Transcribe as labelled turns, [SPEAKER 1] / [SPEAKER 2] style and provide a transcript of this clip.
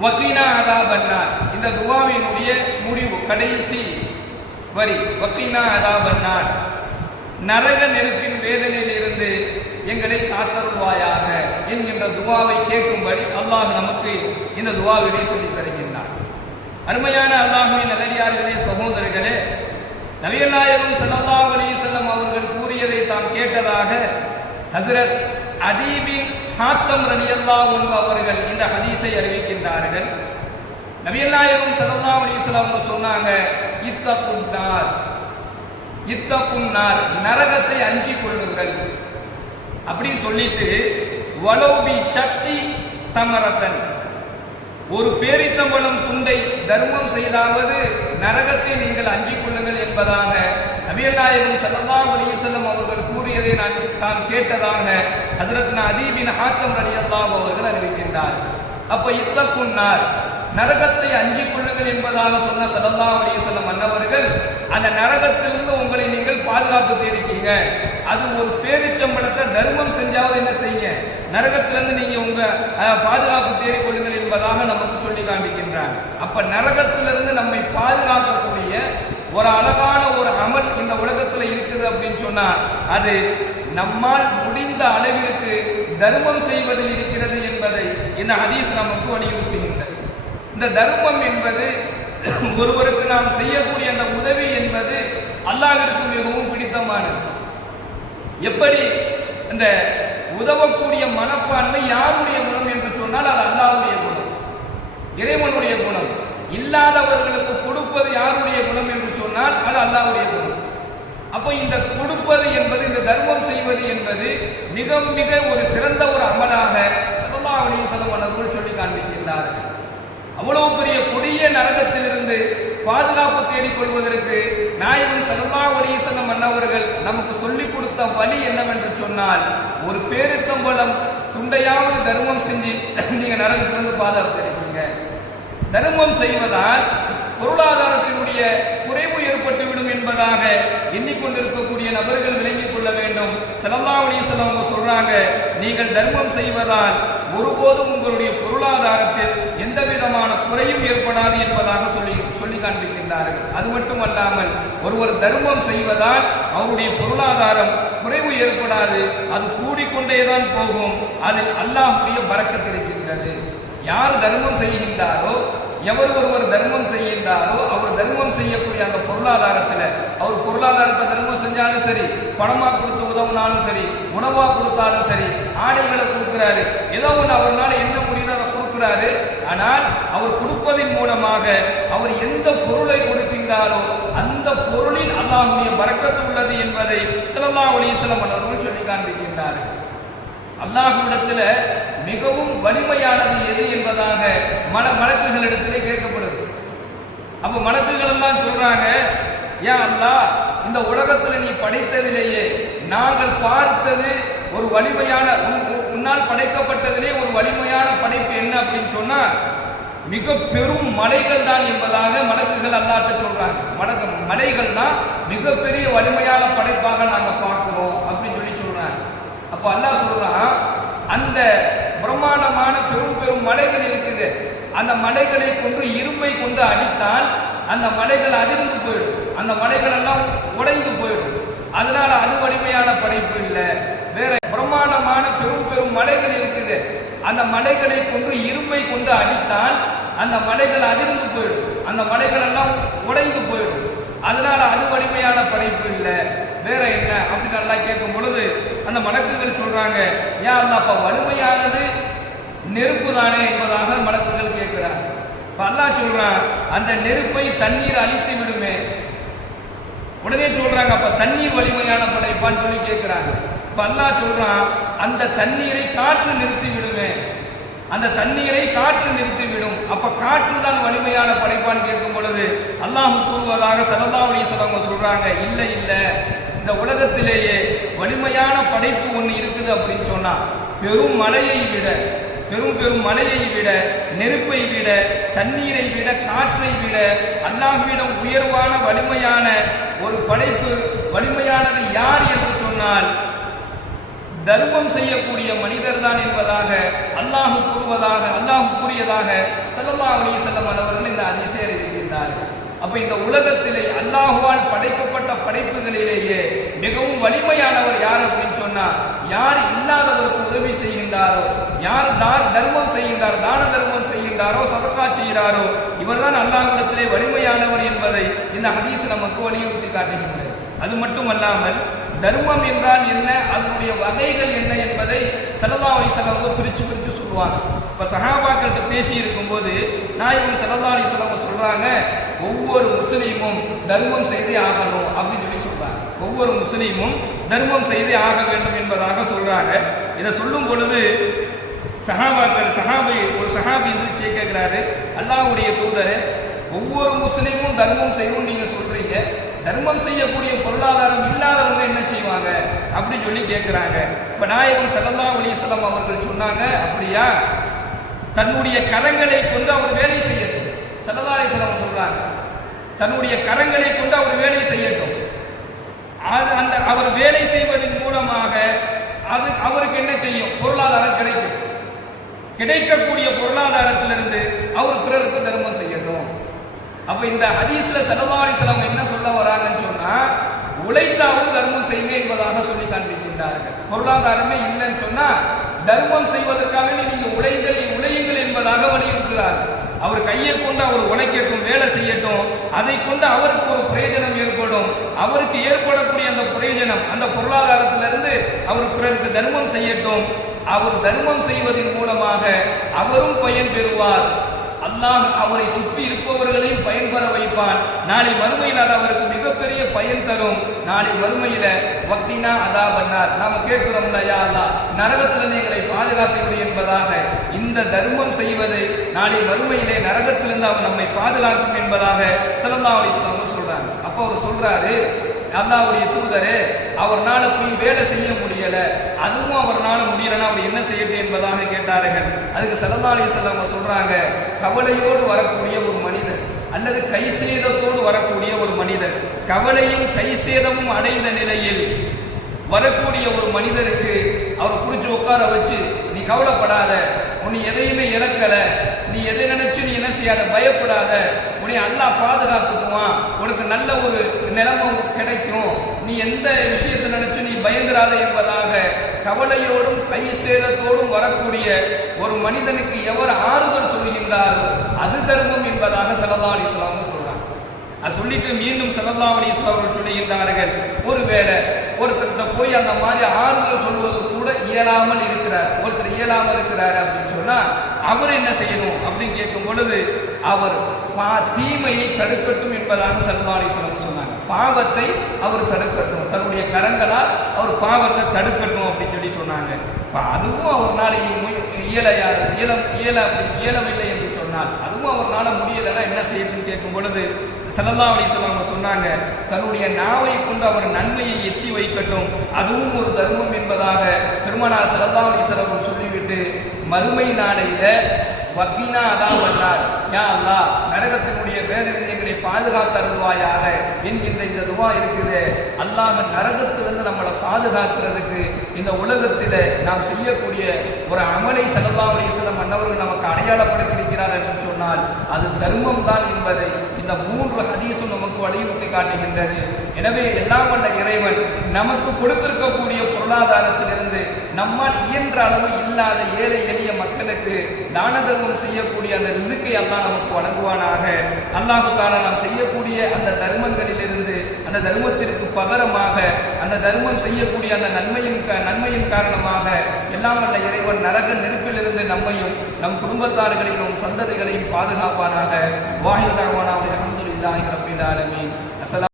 [SPEAKER 1] வக்கீனா அதா பன்னார் இந்த துவாவினுடைய முடிவு கடைசி வரி. வக்கீனா அதா பன்னார் நரக நெருப்பின் வேதனையில் இருந்து எங்களை காத்தருள்வாயாக என்கின்ற துவாவை கேட்கும்படி அல்லாஹ் நமக்கு இந்த துவாவினை சொல்லித் தருகின்றார் அருமையான அல்லாஹின் நல்லடியார்களே சகோதரர்களே நபியல்லாயகம் ஸல்லல்லாஹு அலைஹி வஸல்லம் அவர்கள் கூறியதை தாம் கேட்டதாக ஹஸ்ரத் அதீபின் ஹாத்தம் ரலியல்லாஹு அன்ஹு அவர்கள் இந்த ஹதீஸை அறிவிக்கின்றார்கள். நபியல்லாயகம் ஸல்லல்லாஹு அலிஸ்லாம் சொன்னாங்க அவங்க சொன்னாங்க இத்தகுன்னார் நார் நரகத்தை அஞ்சி கொள்ளுங்கள். அப்படின்னு சொல்லிட்டு வலோபி சக்தி தமரத்தன். ஒரு பேரித்தம்பளம் துண்டை தர்மம் செய்தாவது நரகத்தை நீங்கள் அஞ்சிக் கொள்ளுங்கள் என்பதாக நபியல்லாயகம் ஸல்லல்லாஹு அலைஹி செல்லம் அவர்கள் கூறியதை நான் தான் கேட்டதாக ஹஜரத்னா அதீபின் ஹாத்தம் ரலியல்லாஹு அவர்கள் அறிவிக்கின்றார். அப்ப இத்தக்குன்னார் நரகத்தை அஞ்சிக் கொள்ளுங்கள் என்பதாக சொன்ன ஸல்லல்லாஹு அலைஹி செல்லம் அன்னவர்கள் அந்த நரகத்திலிருந்து உங்களை நீங்கள் பாதுகாப்பு தேடிக்கீங்க. அது ஒரு பேரிச்சம்பளத்தை தர்மம் செஞ்சாவது என்ன செய்யுங்க? நரகத்திலிருந்து நீங்க உங்க பாதுகாப்பு தேடிக்கொள்ளுங்கள் என்பதாக நமக்கு சொல்லி காண்பிக்கின்றார். அப்ப நரகத்திலிருந்து நம்மை பாதுகாக்கக்கூடிய ஒரு அழகான ஒரு அமல் இந்த உலகத்துல இருக்குது அப்படின்னு சொன்னா அது நம்மால் முடிந்த அளவிற்கு தர்மம் செய்வதில் இருக்கிறது என்பதை இந்த ஹதீஸ் நமக்கு வலியுறுத்துகின்றது. இந்த தர்மம் என்பது ஒருவருக்கு நாம் செய்யக்கூடிய அந்த உதவி என்பது அல்லாவிற்கு மிகவும் பிடித்தமானது. எப்படி இந்த உதவக்கூடிய மனப்பான்மை யாருடைய குணம் என்று சொன்னால் அது அல்லாவுடைய குணம். இறைவனுடைய குணம். இல்லாதவர்களுக்கு கொடுப்பது யாருடைய குணம் என்று சொன்னால் அது அல்லாவுடைய குணம் அப்போ இந்த கொடுப்பது என்பது இந்த தர்மம் செய்வது என்பது மிக மிக ஒரு சிறந்த ஒரு அமலாக ஸல்லல்லாஹு அலைஹி வஸல்லம் சொல்லி காண்பிக்கின்றார்கள். அவ்வளவு பெரிய கொடிய நரகத்திலிருந்து பாதுகாப்பு தேடிக் கொள்வதற்கு நாயகம் சதமா அலைஹி மன்னவர்கள் அன்னவர்கள் நமக்கு சொல்லிக் கொடுத்த வழி என்னவென்று சொன்னால் ஒரு பேருத்தம்பளம் துண்டையாவது தர்மம் செஞ்சு நீங்க நரகத்திலிருந்து பாதுகாப்பு கிடைக்கீங்க தர்மம் செய்வதால் பொருளாதாரத்தினுடைய நீங்கள் தர்மம் செய்வதால் ஒருபோதும் உங்களுடைய பொருளாதாரத்தில் எந்த விதமான குறையும் ஏற்படாது என்பதாக சொல்லி சொல்லி காண்பிக்கின்றார்கள். அது மட்டுமல்லாமல் ஒருவர் தர்மம் செய்வதால் அவருடைய பொருளாதாரம் குறைவு ஏற்படாது அது கூடிக்கொண்டேதான் போகும். அதில் அல்லாஹுடைய பறக்கத்து இருக்கின்றது யார் தர்மம் செய்கின்றாரோ எவர் ஒருவர் தர்மம் செய்கின்றாரோ அவர் தர்மம் செய்யக்கூடிய அந்த பொருளாதாரத்தில் அவர் பொருளாதாரத்தை தர்மம் செஞ்சாலும் சரி பணமா கொடுத்து உதவினாலும் உணவாக உணவா கொடுத்தாலும் சரி ஆடைகளை கொடுக்கிறாரு. ஏதோ ஒன்று அவர்னால என்ன முடியுதோ அதை கொடுக்கிறாரு. ஆனால் அவர் கொடுப்பதன் மூலமாக அவர் எந்த பொருளை கொடுக்கின்றாரோ அந்த பொருளில் அல்லாஹுடைய வரக்கத்து உள்ளது என்பதை சிலல்லா அலைஹி அவர்கள் சொல்லி காண்பிக்கின்றார் அல்லாஹ்விடத்தில் மிகவும் வலிமையானது எது என்பதாக மல மலக்குகளிடத்திலே கேட்கப்படுது. அப்போ மலக்குகள் எல்லாம் சொல்றாங்க ஏன் அல்லாஹ் இந்த உலகத்தில் நீ படைத்ததிலேயே நாங்கள் பார்த்தது ஒரு வலிமையான உன்- உன்னால் படைக்கப்பட்டதிலே ஒரு வலிமையான படைப்பு என்ன அப்படின்னு சொன்னா மிக பெரும் மலைகள் தான் என்பதாக மலக்குகள் அல்லாட்ட சொல்றாங்க. மலக்கு மலைகள் தான் மிகப்பெரிய வலிமையான படைப்பாக நாங்கள் பார்க்கிறோம் அப்படின்னு சொல்லி சொல்றாங்க. அப்போ அல்லாஹ் சொல்றான் அந்த பிரம்மாண்டமான பெரும் பெரும் மலைகள் இருக்குது. அந்த மலைகளை கொண்டு இருமை கொண்டு அடித்தால் அந்த மலைகள் அதிர்ந்து போயிடும். அந்த மலைகள் எல்லாம் உடைந்து போயிடும். அதனால அது வலிமையான படைப்பு இல்லை. வேற பிரம்மாண்டமான பெரும் பெரும் மலைகள் இருக்குது. அந்த மலைகளை கொண்டு இரும்பை கொண்டு அடித்தால் அந்த மலைகள் அதிர்ந்து போயிடும். அந்த மலைகள் எல்லாம் உடைந்து போயிடும். அதனால அது வலிமையான படைப்பு இல்லை. வேற என்ன? அப்படின்னு நல்லா கேட்கும் பொழுது அந்த மலக்குகள் சொல்றாங்க ஏன் அல்ல அப்ப வலிமையானது நெருப்பு தானே என்பதாக மலக்குகள் கேட்கிறாங்க. இப்போ அல்லாஹ் சொல்றான் அந்த நெருப்பை தண்ணீர் அழித்து விடுமே. உடனே சொல்றாங்க அப்ப தண்ணீர் வலிமையான படைப்பான்னு சொல்லி கேட்கிறாங்க இப்போ அல்லாஹ் சொல்றான் அந்த தண்ணீரை காற்று நிறுத்தி விடுமே. அந்த தண்ணீரை காற்று நிறுத்திவிடும் அப்ப காற்று தான் வலிமையான படைப்பான்னு கேட்கும் பொழுது அல்லாஹ் கூறுவதாக சல்லல்லாஹு அலைஹி சொல்றாங்க இல்ல இல்ல. இந்த உலகத்திலேயே வலிமையான படைப்பு ஒன்று இருக்குது அப்படின்னு சொன்னா பெரும் மழையை விட பெரும் பெரும் மலையை விட நெருப்பை விட தண்ணீரை விட காற்றை விட அல்லாஹ்விடம் உயர்வான வலிமையான ஒரு படைப்பு வலிமையானது யார் என்று சொன்னால் தர்மம் செய்யக்கூடிய மனிதர் தான் என்பதாக அல்லாஹு கூறுவதாக அல்லாஹ் கூறியதாக ஸல்லல்லாஹு அலி செல்லம் அவர்கள் இந்த அதிசயம் இருக்கின்றார்கள் அப்ப இந்த உலகத்திலே அல்லாஹுவால் படைக்கப்பட்ட படைப்புகளிலேயே மிகவும் வலிமையானவர் யார் அப்படின்னு சொன்னா யார் இல்லாதவருக்கு உதவி செய்கின்றாரோ யார் தார் தர்மம் செய்கின்றார் தான தர்மம் செய்கின்றாரோ சதக்கா செய்கிறாரோ இவர்தான் அல்லாஹிடத்திலே வலிமையானவர் என்பதை இந்த ஹதீஸ் நமக்கு வலியுறுத்தி காட்டுகின்றது. அது மட்டுமல்லாமல் தர்மம் என்றால் என்ன அதனுடைய வகைகள் என்ன என்பதை சல்லா அலிசல்லாம் பிரித்து பிரித்து சொல்லுவாங்க. இப்போ சஹாபாக்கள்கிட்ட பேசி இருக்கும்போது நாயகம் சல்லா அலிசல்லாம் சொல்கிறாங்க ஒவ்வொரு முஸ்லீமும் தர்மம் செய்தே ஆகணும் அப்படின்னு சொல்லி சொல்றாங்க. ஒவ்வொரு முஸ்லீமும் தர்மம் செய்தே ஆக வேண்டும் என்பதாக சொல்றாங்க. இதை சொல்லும் பொழுது சஹாபாக்கள் சஹாபி ஒரு சஹாபி எந்திரிச்சு கேட்கிறாரு. அல்லாஹுடைய தூதர் ஒவ்வொரு முஸ்லீமும் தர்மம் செய்யணும் நீங்க சொல்றீங்க. தர்மம் செய்யக்கூடிய பொருளாதாரம் இல்லாதவங்க என்ன செய்வாங்க அப்படின்னு சொல்லி கேட்குறாங்க. இப்போ நாயகம் ஸல்லல்லாஹு அலைஹி அவர்கள் சொன்னாங்க அப்படியா? தன்னுடைய கரங்களை கொண்டு அவர் வேலை செய்யட்டும். ஸல்லல்லாஹு அலைஹி சொல்றாங்க. தன்னுடைய கரங்களை கொண்டு அவர் வேலை செய்யட்டும். அது அந்த அவர் வேலை செய்வதன் மூலமாக அது அவருக்கு என்ன செய்யும்? பொருளாதாரம் கிடைக்கும். கிடைக்கக்கூடிய பொருளாதாரத்திலிருந்து அவர் பிறருக்கு தர்மம் செய்யணும் அப்ப இந்த ஹதீஸ்ல சரதாரி செலவங்க என்ன சொல்ல வராங்கன்னு சொன்னா உழைத்தாவது தர்மம் செய்யுங்க என்பதாக சொல்லி காண்பிக்கின்றார்கள். பொருளாதாரமே இல்லைன்னு சொன்னா தர்மம் செய்வதற்காக நீங்க உழைகளை உழையுங்கள் என்பதாக வலியுறுத்துகிறார்கள். அவர் கையை கொண்டு அவர் உழைக்கட்டும் வேலை செய்யட்டும் அதை கொண்டு அவருக்கு ஒரு பிரயோஜனம் ஏற்படும். அவருக்கு ஏற்படக்கூடிய அந்த பிரயோஜனம் அந்த பொருளாதாரத்திலிருந்து அவர் பிறருக்கு தர்மம் செய்யட்டும். அவர் தர்மம் செய்வதன் மூலமாக அவரும் பயன் பெறுவார். அல்லாஹ் அவரை சுற்றி இருப்பவர்களையும் பயன்பெற வைப்பான். நாளை மறுமையில் அது அவருக்கு மிகப்பெரிய பயன் தரும். நாளை மறுமையில வக்தினா அதா பண்ணார் நாம கேட்கிறோம் யா அல்லாஹ் நரகத்திலிருந்து எங்களை பாதுகாத்து என்பதாக. இந்த தர்மம் செய்வது நாளை மறுமையிலே நரகத்திலிருந்து அவர் நம்மை பாதுகாக்கும் என்பதாக ஸல்லல்லாஹு அலைஹி சொல்றாங்க. அப்போ அவர் சொல்றாரு அல்லாவுடைய தூதரே அவர்னால போய் வேலை செய்ய முடியல. அதுவும் அவர்னால முடியலன்னா அவர் என்ன செய்யறது என்பதாக கேட்டார்கள். அதுக்கு ஸல்லல்லாஹு செல்லாம சொல்றாங்க கவலையோடு வரக்கூடிய ஒரு மனிதர் அல்லது கை சேதத்தோடு வரக்கூடிய ஒரு மனிதர் கவலையும் கை சேதமும் அடைந்த நிலையில் வரக்கூடிய ஒரு மனிதருக்கு அவர் பிடிச்சி உட்கார வச்சு நீ கவலைப்படாத உன்னை எதையுமே இழக்கல நீ எதை நினைச்சு நீ என்ன செய்யாத பயப்படாத உன்னை அல்லாஹ் பாதுகாத்துக்குவான் உனக்கு நல்ல ஒரு நிலைமை நீ எந்த விஷயத்தை நினைச்சு நீ பயந்துராத என்பதாக கவலையோடும் கை சேதத்தோடும் வரக்கூடிய ஒரு மனிதனுக்கு எவர் ஆறுதல் சொல்கின்றாரோ அது தர்மம் என்பதாக சலதா அலைஹி சொல்றாங்க. அது சொல்லிட்டு மீண்டும் சலதா அலைஹி வஸல்லம் அவர்கள் சொல்லுகின்றார்கள். ஒருவேளை ஒருத்தர்கிட்ட போய் அந்த மாதிரி ஆறுதல் சொல்வது கூட இயலாமல் இருக்கிறார் ஒருத்தர் இயலாமல் இருக்கிறார் அப்படின்னு சொன்னா அவர் என்ன செய்யணும் அப்படின்னு கேட்கும் பொழுது அவர் தீமையை தடுக்கட்டும் என்பதாக ஸல்லல்லாஹு அலைஹி வஸல்லம் பாவத்தை அவர் தடுக்கட்டும். தன்னுடைய கரங்களால் அவர் பாவத்தை தடுக்கட்டும் அப்படின்னு சொல்லி சொன்னாங்க. இப்ப அதுவும் அவர்னால இய- இயலையாது இயலம் இயல இயலவில்லை என்று சொன்னால் அதுவும் அவர்னால முடியலைன்னா என்ன செய்யணும்னு கேட்கும் பொழுது ஸல்லல்லாஹு அலைஹி அவங்க சொன்னாங்க தன்னுடைய நாவை கொண்டு அவர் நன்மையை எத்தி வைக்கட்டும். அதுவும் ஒரு தர்மம் என்பதாக பெருமானார் ஸல்லல்லாஹு அலைஹி சொல்லிவிட்டு மறுமை நாளையில வக்கீனா அதான் பண்ணார் யா அல்லாஹ் நரகத்தினுடைய வேதனை பாதுகாத்து அருள்வாயாக என்கின்ற இந்த துவா இருக்குது. அல்லாஹ் நரகத்திலிருந்து நம்மளை பாதுகாக்கிறதுக்கு இந்த உலகத்தில் நாம் செய்யக்கூடிய ஒரு அமலை ஸல்லல்லாஹு சில மன்னவர்கள் நமக்கு அடையாளப்படுத்தியிருக்கிறார் என்று சொன்னால் அது தர்மம் தான் என்பதை இந்த மூன்று ஹதீஸும் நமக்கு வலியுறுத்தி காட்டுகின்றது. எனவே எல்லாம் வல்ல இறைவன் நமக்கு கொடுத்திருக்கக்கூடிய பொருளாதாரத்திலிருந்து நம்மால் இயன்ற அளவு இல்லாத ஏழை எளிய மக்களுக்கு தான தர்மம் செய்யக்கூடிய அந்த ரிசுக்கை அல்லாஹ் நமக்கு வழங்குவானாக. அல்லாஹு தாலா நாம் செய்யக்கூடிய அந்த தர்மங்களிலிருந்து அந்த தர்மத்திற்கு பகரமாக அந்த தர்மம் செய்யக்கூடிய அந்த நன்மையின் க- நன்மையின் காரணமாக எல்லாம் வல்ல இறைவன் நரக நெருப்பிலிருந்து நம்மையும் நம் குடும்பத்தார்களையும் நம் சந்ததிகளையும் பாதுகாப்பானாக. வாஹில் தாழ்வானா அலமதுல்லாஹி ரபில் ஆலமீன். அஸ்ஸலாம்